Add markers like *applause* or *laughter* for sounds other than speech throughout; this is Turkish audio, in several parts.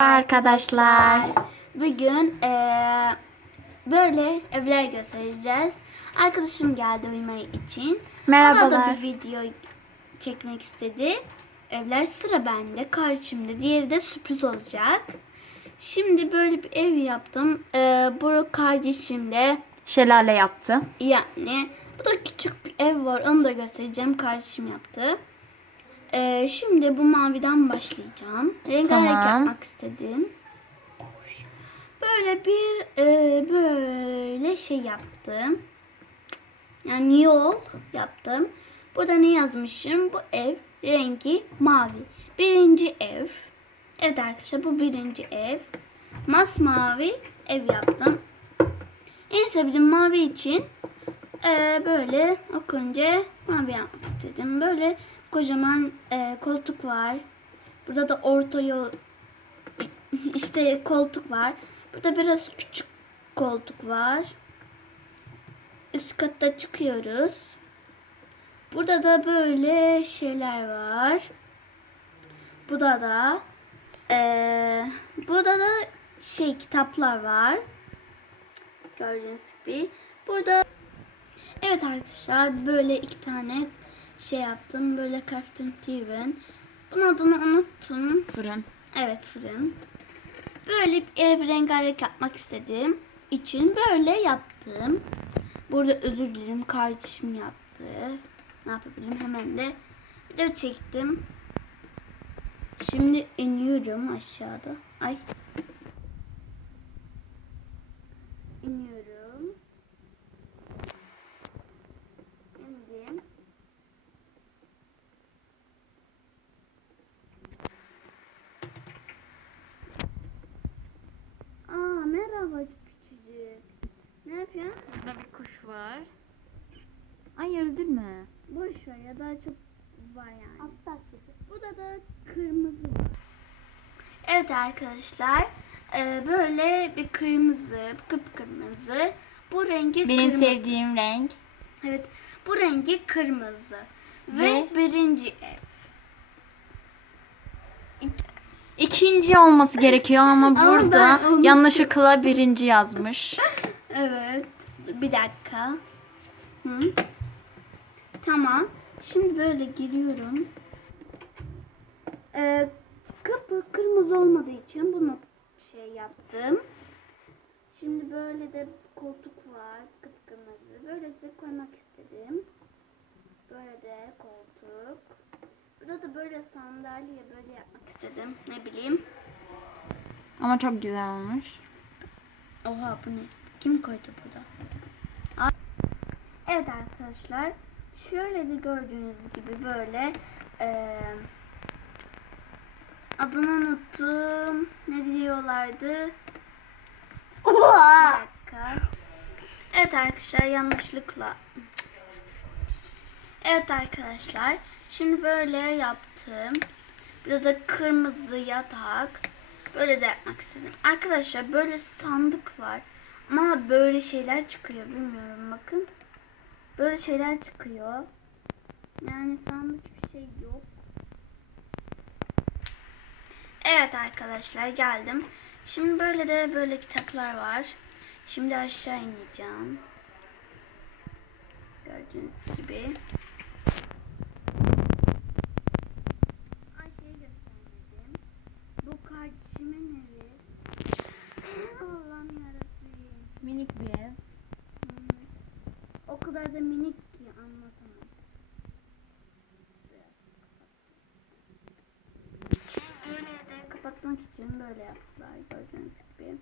arkadaşlar. Bugün eee, böyle evler göstereceğiz. Arkadaşım geldi uyumayı için. Ona da Merhabalar. bir video çekmek istedi. Evler sıra bende, karşımda. Diğeri de sürpriz olacak. Şimdi böyle bir ev yaptım. Eee bu kardeşim de Şelale yaptı. yani bu da küçük bir ev var. Onu da göstereceğim. Kardeşim yaptı. Ee, şimdi bu maviden başlayacağım. Rengarenk Tamam. yapmak istedim. Böyle bir e, böyle şey yaptım. Yani yol yaptım. Burada ne yazmışım? Bu ev rengi mavi. Birinci ev. Evet arkadaşlar bu birinci ev. Masmavi ev yaptım. En sevdiğim mavi için eee, böyle ilk önce mavi yapmak istedim. Böyle kocaman eee, koltuk var. Burada da orta yol *laughs* işte koltuk var. Burada biraz küçük koltuk var. Üst katta çıkıyoruz. Burada da böyle şeyler var. Burada da eee burada da şey kitaplar var. Gördüğünüz gibi. Burada evet arkadaşlar böyle iki tane şey yaptım. Böyle Crafting Steven. Bunun adını unuttum. Fırın. Evet fırın. Böyle bir ev rengarenk yapmak istedim. için böyle yaptım. Burada özür dilerim kardeşim yaptı. Ne yapabilirim hemen de video çektim. Şimdi iniyorum aşağıda. Ay. İniyorum. İndim. Aa merhaba küçücük. Ne yapıyorsun? Burada bir kuş var. Ay öldürme. Boş ver ya daha çok var yani. Aptal Burada da kırmızı var. Evet arkadaşlar. e, böyle bir kırmızı, kıpkırmızı. Bu rengi Benim kırmızı. sevdiğim renk. Evet. Bu rengi kırmızı. Ve, Ve- birinci ev. İkinci olması gerekiyor ama Ama burada yanlışlıkla birinci yazmış. *laughs* Evet. Bir dakika. Hı. Tamam. Şimdi böyle giriyorum. Ee, kapı kırmızı olmadığı için bunu şey yaptım. Şimdi böyle de koltuk var. Kıpkırmızı. Böyle de koymak istedim. Böyle de koltuk. Burada da böyle sandalye böyle yapmak istedim. Ne bileyim. Ama çok güzel olmuş. Oha bu ne? Kim koydu burada? Evet arkadaşlar. Şöyle de gördüğünüz gibi böyle eee adını unuttum. Ne diyorlardı? Oha! Bir dakika. Evet arkadaşlar yanlışlıkla. Evet arkadaşlar. Şimdi böyle yaptım. Burada da kırmızı yatak. Böyle de yapmak istedim. Arkadaşlar böyle sandık var. Ama böyle şeyler çıkıyor. Bilmiyorum bakın. Böyle şeyler çıkıyor. Yani sandık bir şey yok. Evet arkadaşlar geldim. Şimdi böyle de böyle kitaplar var. Şimdi aşağı ineceğim. Gördüğünüz gibi. Kadar da minik ki anlatamam. De kapatmak için böyle yaptılar gördüğünüz gibi.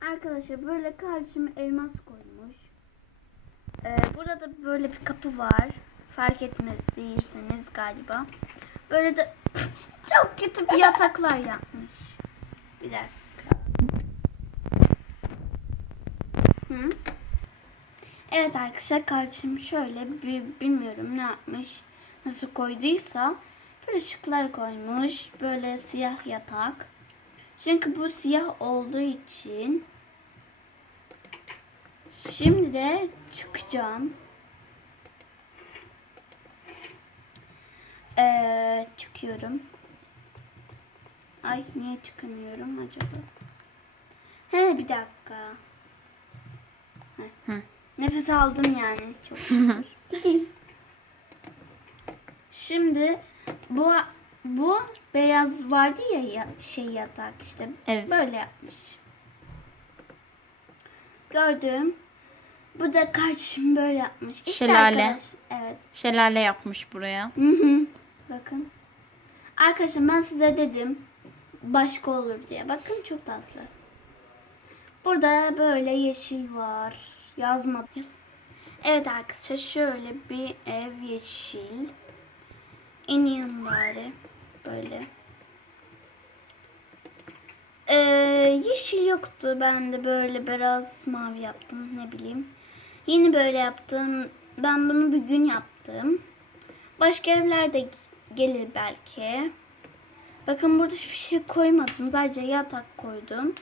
Arkadaşlar böyle kardeşim elmas koymuş. Ee, burada da böyle bir kapı var. Fark etmediyseniz galiba. Böyle de *laughs* çok kötü bir yataklar yapmış. Bir dakika. Hı? Evet arkadaşlar kardeşim şöyle bir bilmiyorum ne yapmış. Nasıl koyduysa böyle ışıklar koymuş. Böyle siyah yatak. Çünkü bu siyah olduğu için şimdi de çıkacağım. Ee, çıkıyorum. Ay niye çıkamıyorum acaba? He bir dakika. Heh. Hı. Nefes aldım yani çok. *laughs* Şimdi bu bu beyaz vardı ya, ya şey yatak işte Evet. böyle yapmış. Gördüm. Bu da kardeşim böyle yapmış. İşte Şelale. arkadaş- Evet. Şelale yapmış buraya. Hı hı. Bakın. Arkadaşlar ben size dedim başka olur diye. Bakın çok tatlı. Burada böyle yeşil var. Yazmadım. Evet arkadaşlar şöyle bir ev yeşil. İneyim bari. Böyle. Ee, yeşil yoktu. Ben de böyle biraz mavi yaptım. Ne bileyim. Yeni böyle yaptım. Ben bunu bir gün yaptım. Başka evler de gelir belki. Bakın burada hiçbir şey koymadım. Sadece yatak koydum.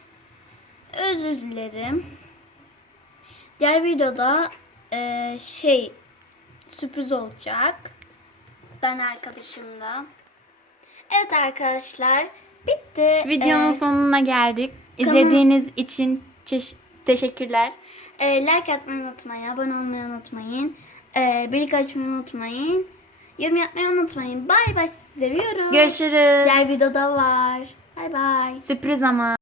Özür dilerim. Diğer videoda eee, şey sürpriz olacak. Ben arkadaşımla. Evet arkadaşlar bitti. Videonun Ee, sonuna geldik. İzlediğiniz için çeş- teşekkürler. Ee, like atmayı unutmayın, abone olmayı unutmayın. Ee, bilgi açmayı unutmayın. Yorum yapmayı unutmayın. Bay bay sizi seviyorum. Görüşürüz. Diğer videoda var. Bay bay. Sürpriz ama.